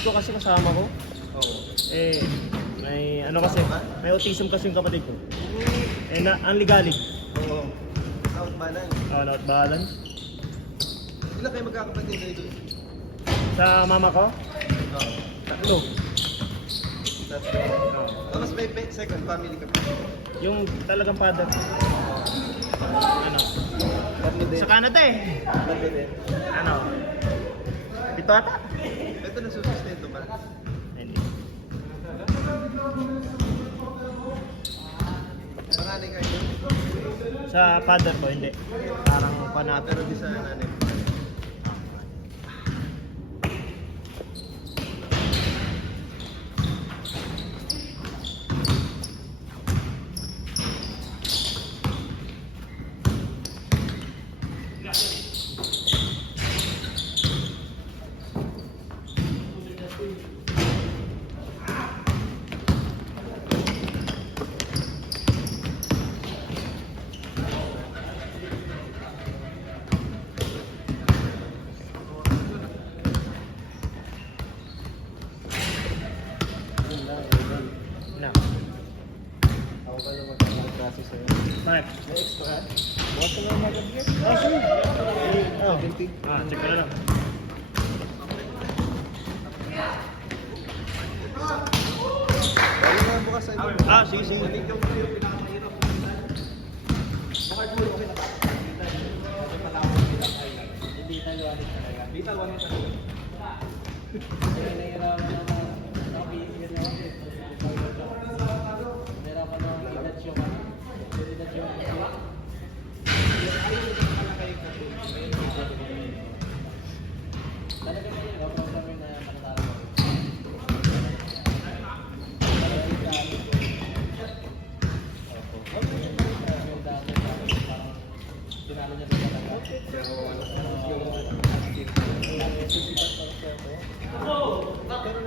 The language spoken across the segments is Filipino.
Ito kasi kasama ko. Oo. Eh, may ano kasi, may autism kasi yung kapatid ko. Eh, ang ligalig. Oo. Out balance. Not balance. Ilan kayo magkakapatid dito? Sa mama ko, Oo. 3. Tatlo. Tapos may second family ka pa. Yung talagang father. Ano? Tatlo din. Sa Canada eh. Tatlo din. Ano? 7 ata. Ito nagsusustento ba? Hindi. Panganay kayo? Sa father ko, hindi. Parang panata. Pero di sa nanay. Na. Ako pa naman magkakaklase sa'yo. Bakit? May extra? Bukas na lang magkakagyan. Oh, sige. Oh. 70. Check ko na lang. Wala na bukas sa inyo. Sige, sige. Sige.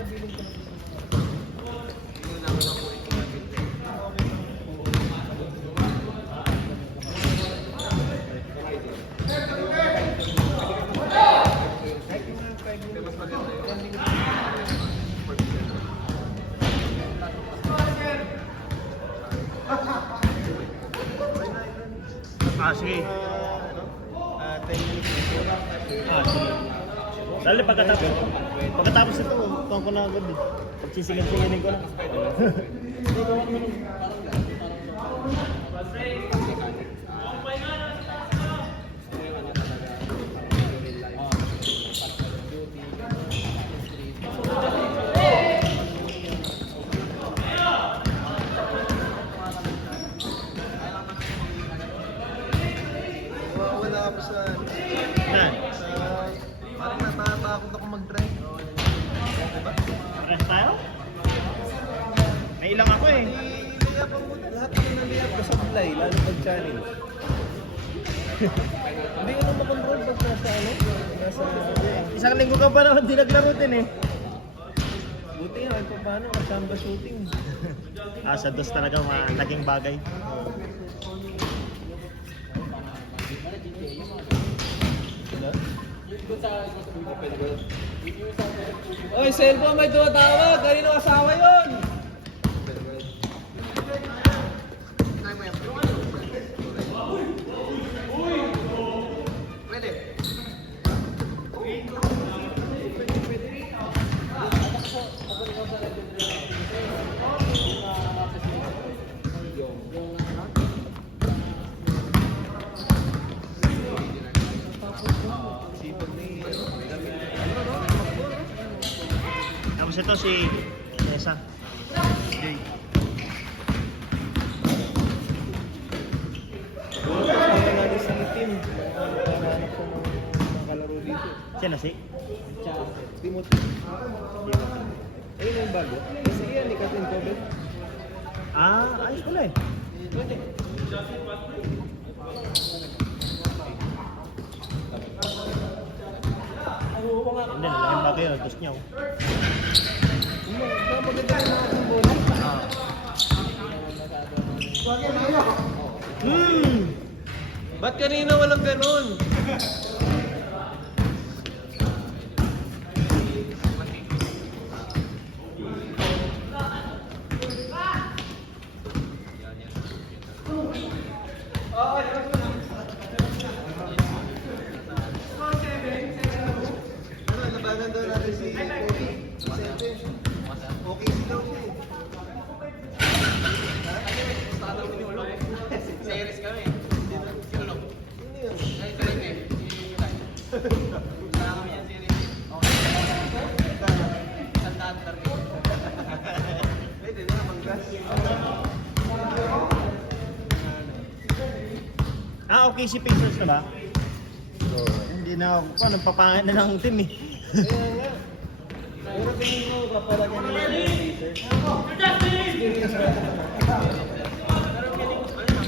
10 minutes. Sige. Dali pagkatapos ito, tuwan ko na agad eh. Pagsisigan-siganin ko na. Wala ako sa... Yan. Parang natatakot ako mag-drive. Diba? Rest tayo? May ilang ako eh. Iliyap ang muna. Lahat na naliyap ko sa fly, lalo pag-challenge. Hindi ko na makontrol pag nasa ano? Nasa... Isang linggo ka pa naman di naglaro din eh. Buti nga, ito paano? Kasamba shooting. Sa dos talaga naging bagay. Oy, cellphone, may tumatawag! Kanino asawa yun? Tapos ito si Tessa. Jay. Kaya natin sa itim. Hanap ko ng kalaro dito. Sino si? Timothy. Ayun yung bago. Kasi yan, ni Katin Tobet. Ayos ko na eh. Hindi, nalaking bagay yun. Gusto niya. Maganda yung mga simbolo. Ba't kanina walang ganun? Okay sila siya eh. Series kami. Sinulog. Sino yun? Ay, ito rin eh. Wala kami yan series. Isang daan target. Pwede na, manggas. Okay si Pacers ka ba? Oo. Hindi na ako, paano, papangan na ng team eh. Kaya nga. Pero tingin mo, papalagyan nila yung Pacers. Pero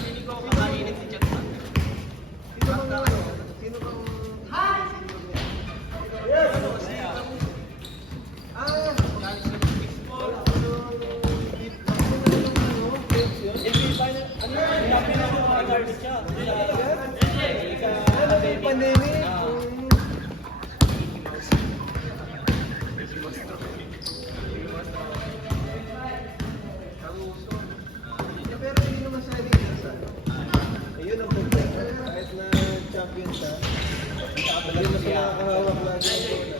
feeling ko kakainit si Chet. Sino bang Sino bang pandemic. Pero hindi naman siya ligtas. Ayun ang problema. Kahit na champion siya, hindi na siya nakakahawak lagi ng bola.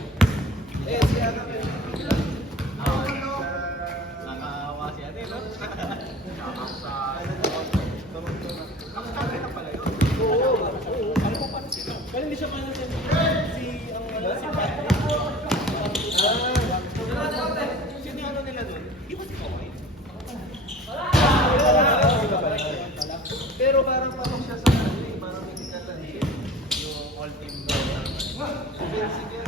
Eh, si Adam yun. Nakakawa si ate, no? Oo. Pero hindi siya pala si Patrick. Sino yung ano nila doon? Di ba si Kawhi? Pero parang pasok siya sa ano eh, parang may kinatan siya. Yung all team. Offensive yan.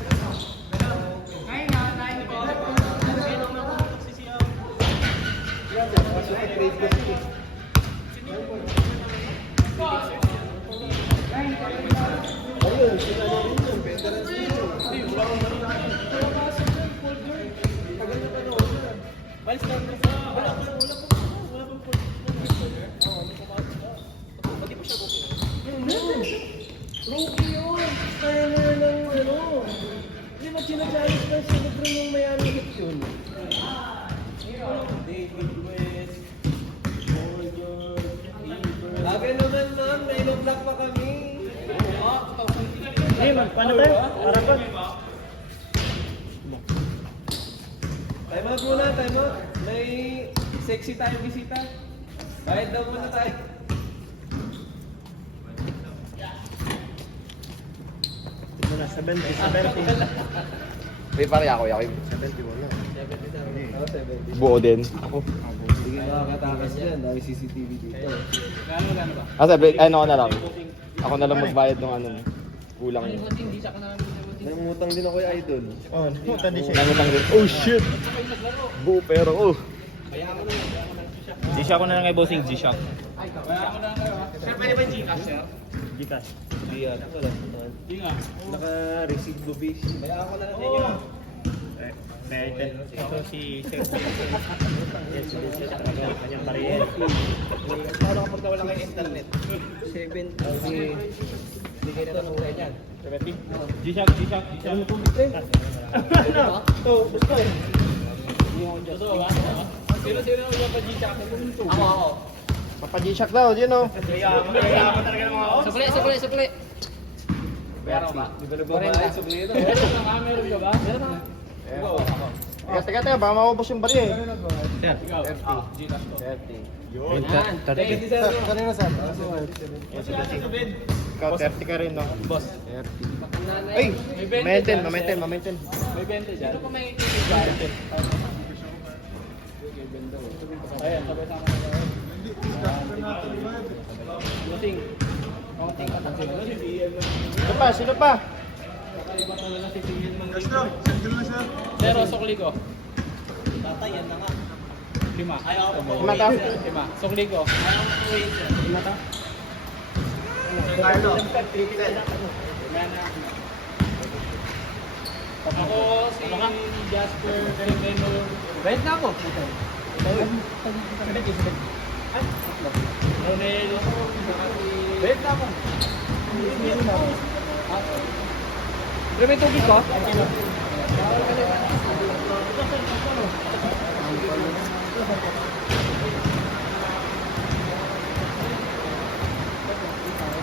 Sino ang nakutok si Siyaw? Kaso i-trade ko siya. Ayun, sila na rin yun. Veteran din yun. Tagal na panahon na. Vice President. Wala pang Pati po siya booking. Rookie yun! Steiner ng ano. Hindi ba sinachallenge na siya na yung Miami Heat yun? David West. Lagi naman ma'am, nailog-lock pa kami. Hey man, paano tayo? Harapan. Time out muna, time out. May sexy tayo bisita. Bayad daw muna tayo. Ito na, 70. May pare ako, Yakim. 71 na. 70 na. 70. Buo din. Ako. Hindi ka makakatakas dyan dahil CCTV dito. Gano'n ba? Ah, sabi, ano ko na lang. Ako na lang magbayad ng ano. Kulang yun. Hindi siya ka namin. Nangungutang din ako yung idol. Oh, puta din siya. Nangutang din. Oh shit! Buo pero oh. G-Shock ko na lang kay Bossing, G-Shock. Kaya mo na kayo ha. Sir, pwede ba yung Gcash, sir? Gcash. Hindi yan. Wala. Hindi nga. Naka-receive ko base. Kaya ako na lang din yun. May item. Ito si Sir. Yes, kanyang baril. Paano kapag nawala kayo internet? 7. Hindi kayo na nang yan. 70? G-Shock, G-Shock, G-Shock. Oo, gusto eh. Totoo ba? Sino yung pa Gcash? Ako. Papa G-Shock daw, yun oh. Kaya ako talaga ng mga odds. Sukli. Meron ba? Di ba nagbabayad sa blito? Meron ka ba? Meron ba? Teka, baka maubos yung bari eh. Ikaw. Gcash ko. 30. Yun. Kanina saan? Ikaw, 30 ka rin no. Boss. 30. Ay! Maintain. May 20 dyan. Ito pa may 20. Ayan, sabay sama na tayo. Bossing. Counting ka tayo. Sino pa? Kakaiba talaga si Tingin Manggil. Pero sukli ko. Tatay, yan na nga. 5. Ayaw ko. 5 ta? 5. Sukli ko. Ayaw ko po yun, sir. 5 ta? Carlo. Ako si Jasper Benveno. Wait na ako. Ronel. Wait na ako. Pero may tubig ko?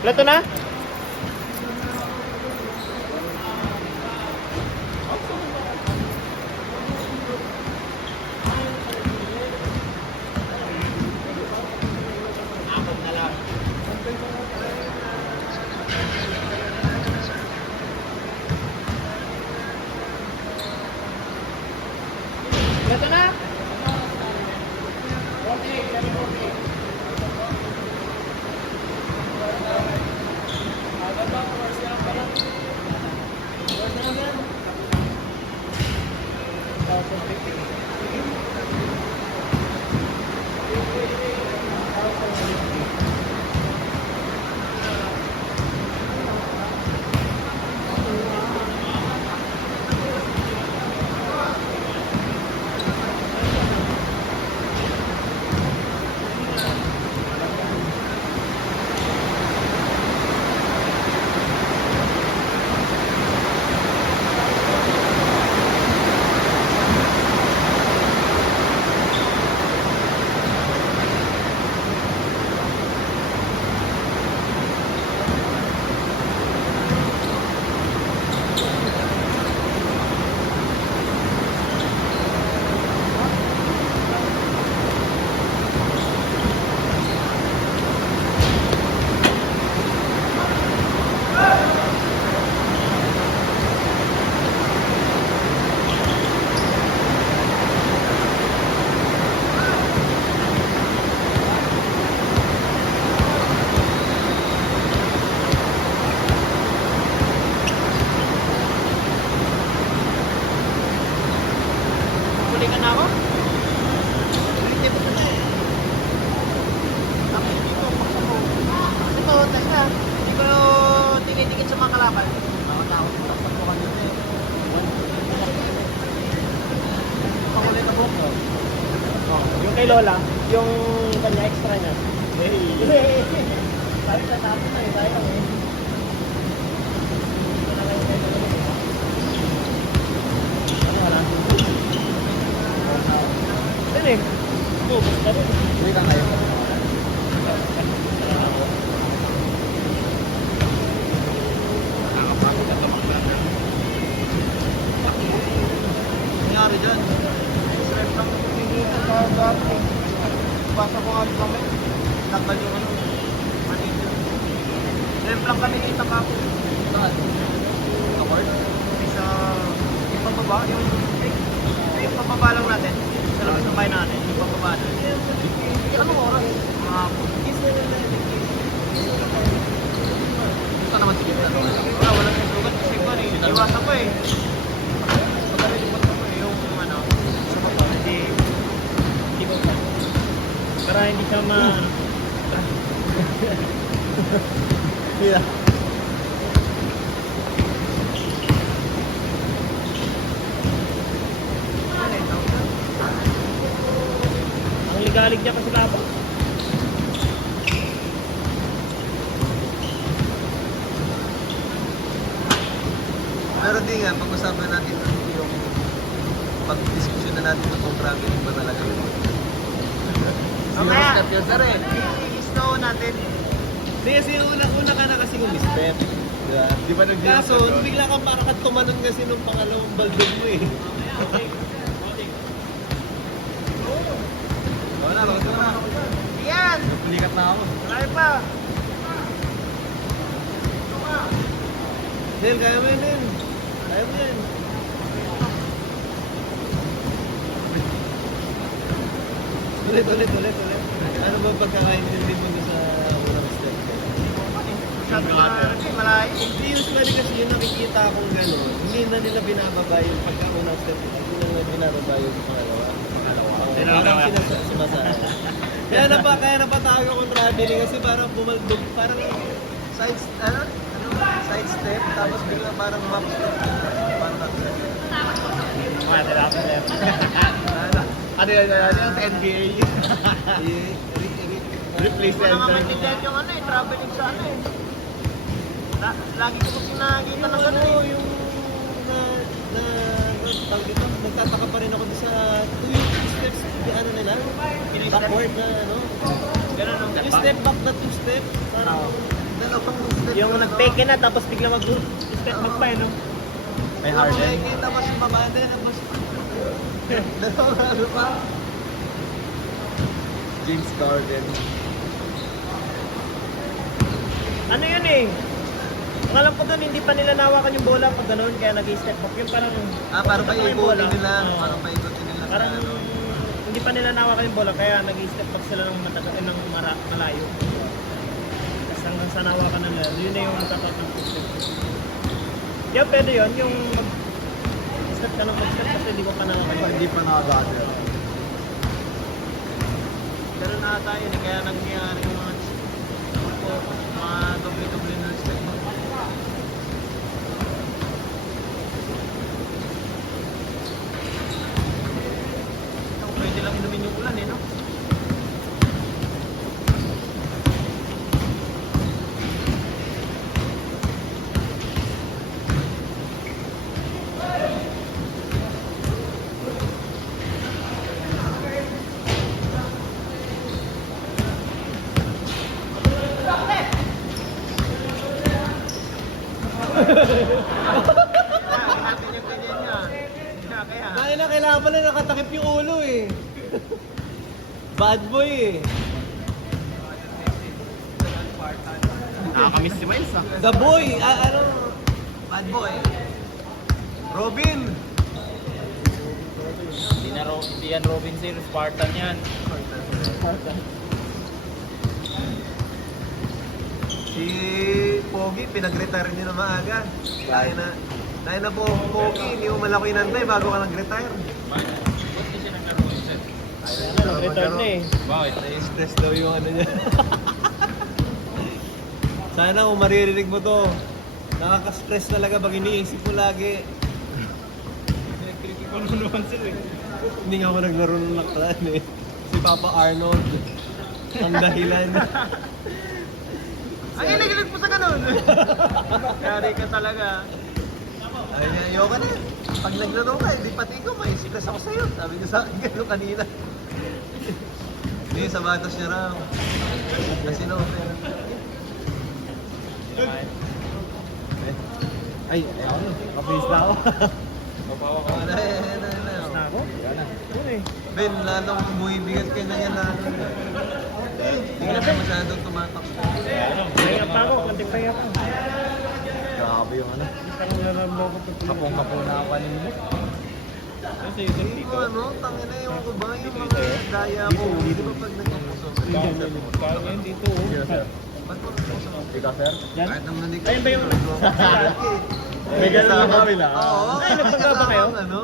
Plato na? Ito na! Huli ka na ako? Hindi po na eh. Ako dito, pagsamo. Ito, teka. Hindi ko tinidikit sa mga kalaban. Takot-takot ko lang pagkuhan dito eh. Pangulit na buhok ko. Yung kay Lola, yung kanya extra niya. Hey! Sabi sa tapos na eh, sayang eh. Ano wala? Ano eh? Oo, basta rin. Uwi lang kayo. Nangyari dyan. Stress lang ako pinigil sa dati. Basa ko nga kami. Tanggal yung ano. Manito. Stress lang kami kita ka ako. Saan? Sa court? Sa yung pababa. Yung pababa lang natin. Sa labas ng bahay natin. Yung pababa natin. Anong oras? Mga ito naman sige na. Wala nang sugat kasi ko eh. Iwasan ko eh. Yung ano, sa baba, hindi ko pa. Para hindi ka ma... Yeah. Ang ligalig niya kasi labang. Pero di nga, pag-usapan natin yung pag-discussion na natin kung traveling ba talaga. Mamaya. Step yun, sir eh. I-slow natin. Hindi kasi una ka na kasi step. Diba? Di ba nag Kaso, nung bigla kang parang tumanon kasi nung pangalawang baldog mo eh. Wala, lakas mo na. Yan! Likat na ako. Marami pa. Nen, kaya mo yun, Nen. Kaya mo yun. Ulit. Ano ba pagkakaintindi mo sa unang step? Sabi ko na rin, malayo. Hindi usually kasi yung nakikita akong gano'n, hindi na nila binababa yung pagka-unang step, hindi na nila binababa yung pangalawa. Parang sinasama. Kaya napatawag akong traveling kasi parang bumaldog, parang side step, tapos bigla parang map step. Mga nilapit na yan. Ano yun? Yung NBA? Replace Wala nga maintindihan yung ano eh, traveling sa ano eh. Lagi ko kasi nakikita ng ano eh. yung tawag dito, nagtataka pa rin ako sa 2 steps, ano nila? Backward na ano? Ganun ang Yung step back na 2 step, parang dalawang step. Yung nag-take na tapos bigla mag-step back pa eh, no? May Harden. Nakikita mas mabanda, tapos dalawang ano pa? James Harden. Ano yun eh? Ang alam ko doon, hindi pa nila nawakan yung bola pag gano'n, kaya nag-step back. Yung parang... Parang yung paikutin bola. nila. Oo. Parang paikutin nila. Parang nanawa ka yung bola, kaya nag-step back sila ng matagal, ng malayo. Tapos hanggang sa nawa ka na lang, yun na yung tatak ng step. Kaya pwede yun, yung mag-step ka ng mag-step kasi hindi ko pa nakakaya. Hindi pa nakagagawin. Ganun na tayo eh, kaya nangyayari yung mga doble-doble na step. Pwede lang inumin yung ulan eh, no? Natin yung ganyan niya. Kaya. Dahil na kailangan pala nakatakip yung ulo eh. Bad boy eh. Nakakamiss si Miles ah. The boy, ano? Bad boy. Robin. Hindi yan Robin Sir, Spartan yan. Si Pogi, pinag-retire niya na maaga. Dahil na Pogi, hindi mo malaki nantay bago ka nag-retire. Ano, return na eh. Bakit? Na-stress daw yung ano niya. Sana kung maririnig mo to, nakaka-stress talaga pag iniisip mo lagi. Ano naman sila eh. Hindi nga ako naglaro ng lakran eh. Si Papa Arnold. Ang dahilan. Ang inigilig po sa ganun! Yari ka talaga. Ay niya, ayoko na. Pag naglaro ka, hindi pati ko, may stress ako sa'yo. Sabi ko sa akin gano'n kanina. Hindi, sa batos niya raw. Kasi no, Ay, ako na. Kapis na ako. na. Na ako? Yun eh. Ben, lalong bumibigat kayo na yan lalo. Hindi ka na masyadong tumatakbo. Pahinga pa ako, konting pahinga pa. Grabe yung ano. Parang naramdaman ko pag Kapong-kapo na ako kanina. Kasi yung Hindi ko ano, tangin na yung ko ba, yung mga daya ko. Di ba pag nagpupuso? Kaya ngayon dito oh. Ba't mo nagpupuso? Ikaw, sir? Yan? Kahit naman hindi Ayun ba yung- May ganun yung kami na. Oo. Ay, nagtanggal ba kayo? Ano?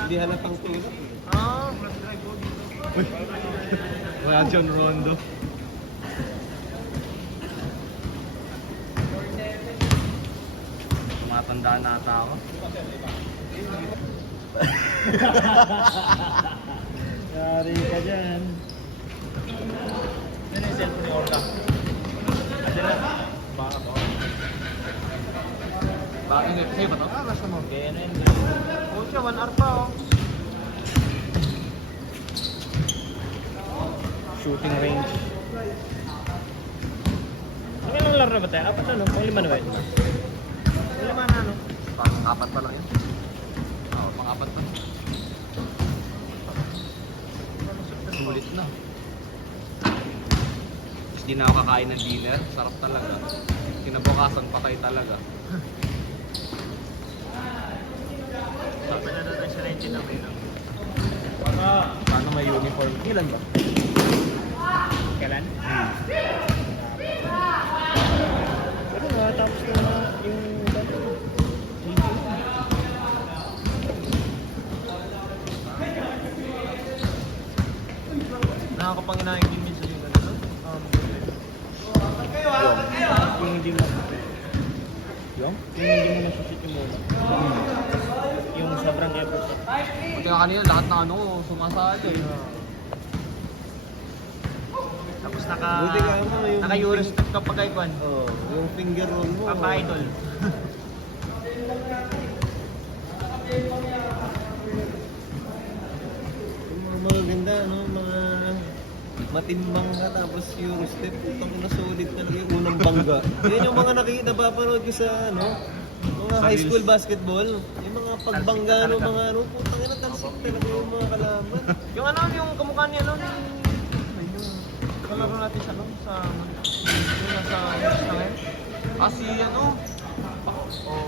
Hindi halatang tulog. Ah, Wala John Rondo. Tumatanda na ata ako. Yari ka dyan. Yan yung cellphone ni Orca. Asa na? Baka to. Bakit nga? Sa'yo ba to? ah, basta mo. Kaya ano yun? Oh, siya, 1 hour pa oh. Shooting range. Ang ilang laro na ba tayo? Apat na no? Pang lima na ba yun? Lima na ano? Pang-apat pa lang yun. Oo, pang-apat pa. Sulit na. Tapos di na ako kakain ng dinner. Sarap talaga. Kinabukasan pa kayo talaga. Sabi na doon sa rente na may lang. Paano may uniform? Ilan ba? Kailan? Pero nga, tapos ko na yung Nakakapanginahin din minsan yung gano'n. yung hindi mo yung hindi mo nasusit yung bola. Yung sobrang effort. Buti nga kanina, lahat na ano, sumasali. Tapos Buti ka mo, yung- naka-Euro step ka pa kay Kwan. Oh, yung finger roll mo. Papa-idol. Yung mga maganda, no? Mga matimbang ka tapos Euro step. Putang na solid talaga yung unang bangga. Yan yung mga napapanood ko sa ano, mga high school basketball. Yung mga pagbangga no, mga ano, putang ina talsik talaga yung mga kalaban. Yung ano, yung kamukha niya ano, yung kalaro natin sa ano, sa yung nasa ngayon. Ah, si ano? Oo.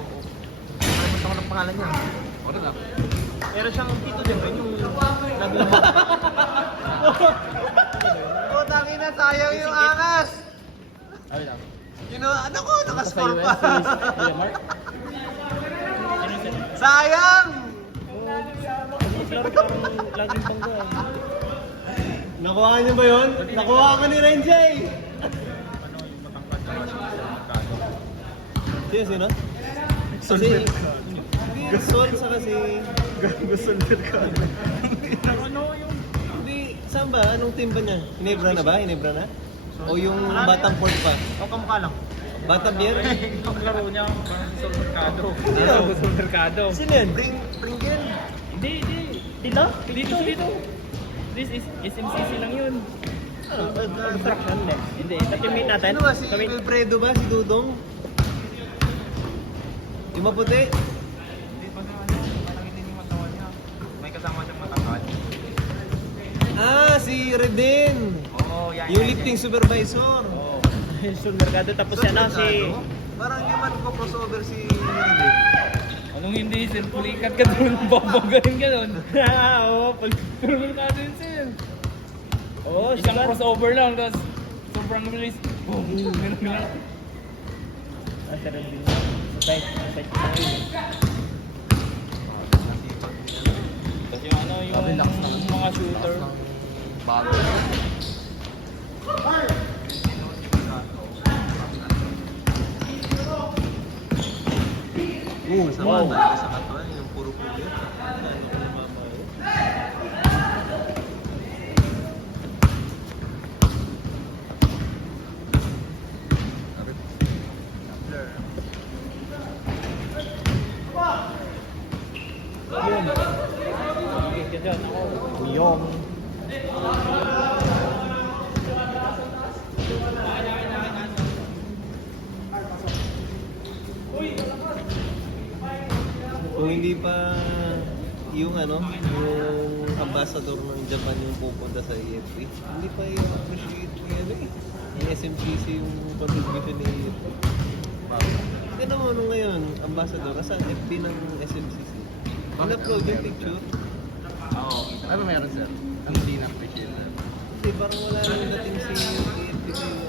Ano gusto ko ng pangalan niya? Ano na? Meron siyang tito din rin yung lagi mo. Putang ina, sayang yung angas. Ay lang. Ano ko, nakascore pa. Kuya Mark? Sayang! Laro parang laging pangga. Nakuha niyo ba yun? Nakuha ka ni Renjay! Sino? Kasi... Gasol sa kasi... Gasol ka. Hindi, saan ba? Anong team ba niya? Hinebra na ba? Hinebra na? O yung Batang Port pa? O kamukha lang. Batang Beer? Ang laro niya, parang sa Mercado. Sino? Sa Mercado. Sino yan? Pringgan. Hindi. Dito. This is SMCC lang yun. Construction din. Hindi. Tatimate natin. Sino ba? Si Wilfredo ba? Si Dudong? Yung maputi? Hindi pa na parang hindi yung matawa niya. May kasama siyang matangkad. Ah, si Reden! Oo, yan. Yung lifting supervisor. Sul Mercado tapos yan na si... Parang yung man ko crossover si Reden. Anong hindi, sir? Pulikat ka doon, babagayin ka doon. Oo, pag... Pero Mercado yun, sir. Oo, Isang siya. crossover lang, tapos sobrang bilis. Boom! Ganun. After a bit. Side. Tapos yung ano, yung mga shooter. Bago. Masama tayo sa katuan, yung puro pulit. Okay, dyan ako. Buyong. Kung hindi pa yung yung ambassador ng Japan yung pupunta sa AFP, hindi pa i-appreciate yung SMCC yung contribution ni AFP. Kaya mo nung ngayon, ambassador, nasa FB ng SMCC. In-upload yung picture. Oo. Ano meron, sir? Ang hindi na-appreciate na. Hindi, parang wala nang dating si AFP sa iyo.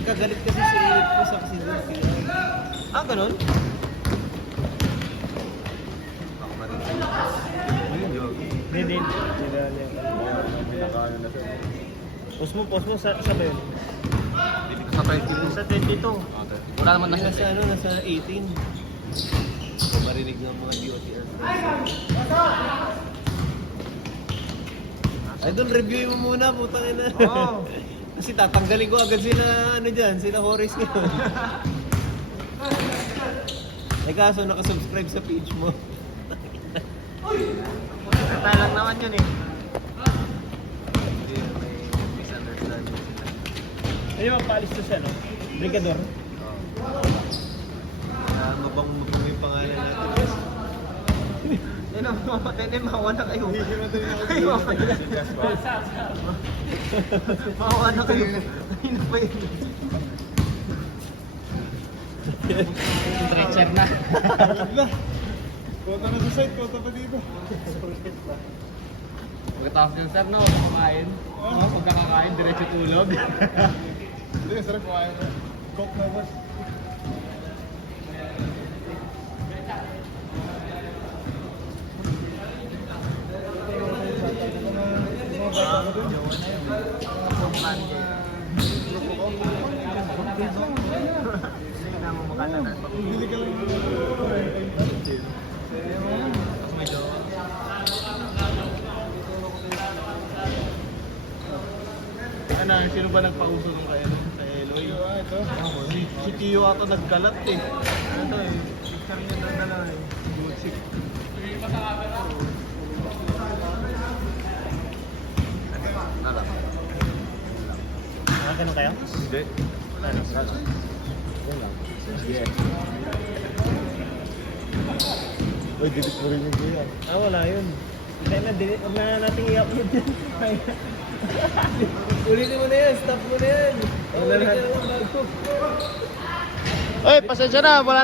Magkagalit kasi si AFP sa presidente. Ah, ganun? Hindi. Post mo sa ba yun? Sa 22. Sa 22. Wala naman na Nasa nasa 18. Kung marinig ng mga DOTR. Idol, review mo muna, putang ina. Oo. Kasi tatanggalin ko agad sila, sila Horace ngayon. Eh kaso, nakasubscribe sa page mo. Kata lang naman yun eh. Hindi, may misunderstanding sila. Ano yung magpaalis to siya, no? Brigador. Mabang yung pangalan natin. Yes. Yan ang mga patay na mawa na kayo. Mawa na kayo. Ayun pa yun. Stretcher na. Kota na sa site, kota pa dito. Pagkatapos yun, sir, no? Kumakain. Pag nakakain, diretso tulog. Hindi, sarap kumain mo. Coke na boss. Hindi na mo makalanan. Bili ka lang. Ano, sino ba nagpauso nung kay Eloy? Ito. Si Tio ata nagkalat eh. Ano to eh? Picture niya doon na lang eh. Ganun kayo? Hindi. Ano? Yeah. Uy, delete mo rin yung kuya. Ah, wala yun. Hindi na, huwag na natin i-upload yun. Ulitin mo na yan, stop mo na yan. Wala na. Uy, pasensya na, wala